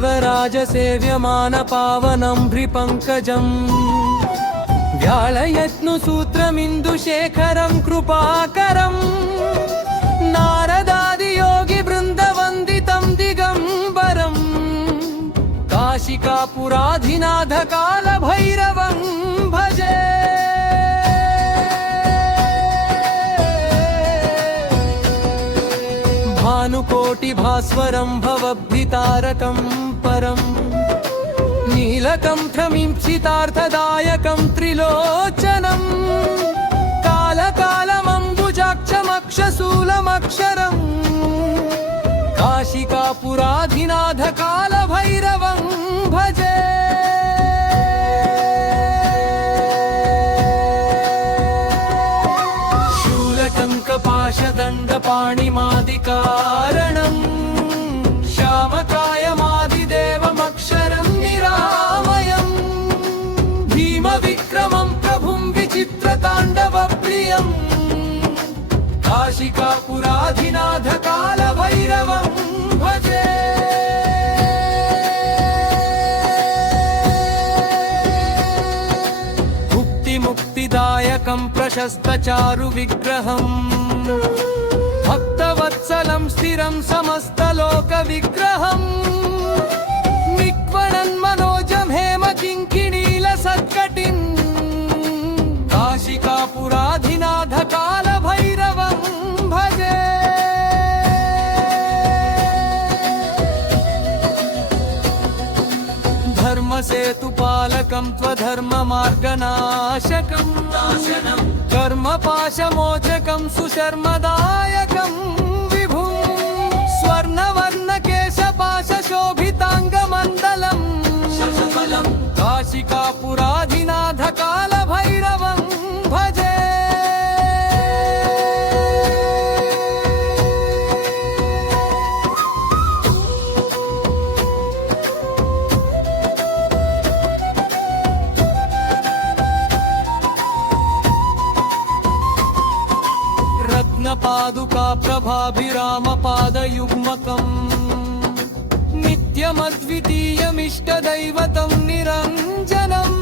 देवराजसेव्यमानपावनं भ्रिपङ्कजम् व्याळयत्नुसूत्रमिन्दुशेखरं कृपाकरम् नारदादियोगिवृन्दवन्दितं दिगम्बरम् काशिकापुराधिनाथकालभैरवं भजे। भानुकोटिभास्वरं भवभीतारकं परम् नीलकण्ठमीप्सितार्थदायकं त्रिलोचनम् कालकालमम्बुजाक्षमक्षशूलमक्षरम् काशिकापुराधिनाथकालभैरवं भजे। शूलटङ्कपाशदण्डपाणिमादिकारणम् श्यामकायमादिदेवमक्षरं निरामयम् भीमविक्रमं प्रभुं विचित्रताण्डवप्रियम् काशिकापुराधिनाथकालभैरवं भजे। मुक्तिदायकं प्रशस्तचारुविग्रहम् भक्तवत्सलं स्थिरं समस्तलोकविग्रहम् निक्वणन्मनोजं हेमकिङ्किणीलसत्कटिम् काशिकापुराधिनाथकालभैरवं भजे। धर्मसेतुपालकं त्वधर्ममार्गनाशकं कर्मपाशमोचकं सुशर्मदायकं विभुं स्वर्णवर्णकेशपाशशोभिताङ्गमण्डलं काशिकापुराधिनाथकालभैरवं भजे। रत्नपादुका प्रभाभिरामपादयुग्मकम् नित्यमद्वितीयमिष्टदैवतं निरञ्जनम्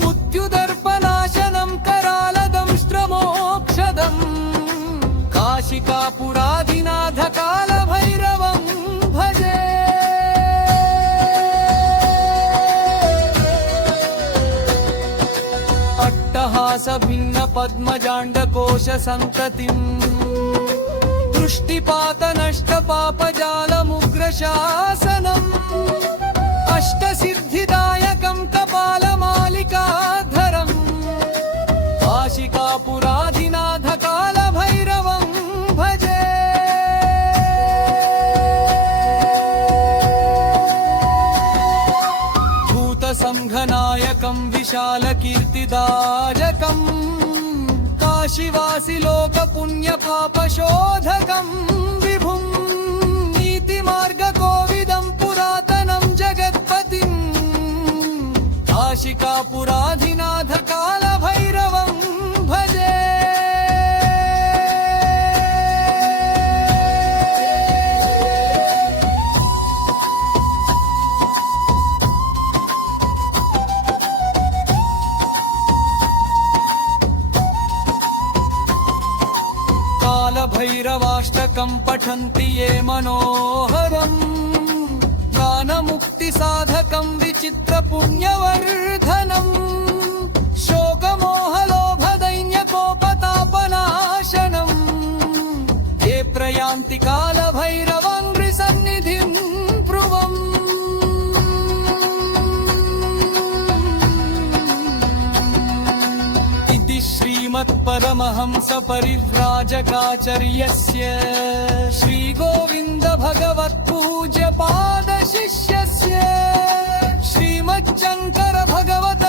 मृत्युदर्पनाशनं करालदंष्ट्रमोक्षदम् काशिकापुराधिनाथकालभैरवं भजे। अट्टहासभिन्नपद्मजाण्डकोशसन्ततिम् दृष्टिपातनष्टपापजालमुग्रशासनम् अष्टसिद्धिदायकं कपालमालिकाधरम् काशिकापुराधिनाथकालभैरवं भजे। भूतसंघनायकं विशालकीर्तिदायकम् काशीवासिलोकपुण्यपापशोधकं विभुं नीतिमार्गकोविदं पुरातनं जगत्पतिं काशिकापुराधिनाथकालभैरवं भजे। कालभैरवाष्टकं पठन्ति ये मनोहरम् गानमुक्तिसाधकं विचित्रपुण्यवर्धनम् शोकमोहलोभदैन्यकोपतापनाशनम् ये प्रयान्ति कालभैरवाङ्घ्रिसन्निधिं ध्रुवम् श्रीमत्परमहंसपरिव्राजकाचर्यस्य श्रीगोविन्दभगवत्पूज्यपादशिष्यस्य श्रीमज्जङ्कर भगवत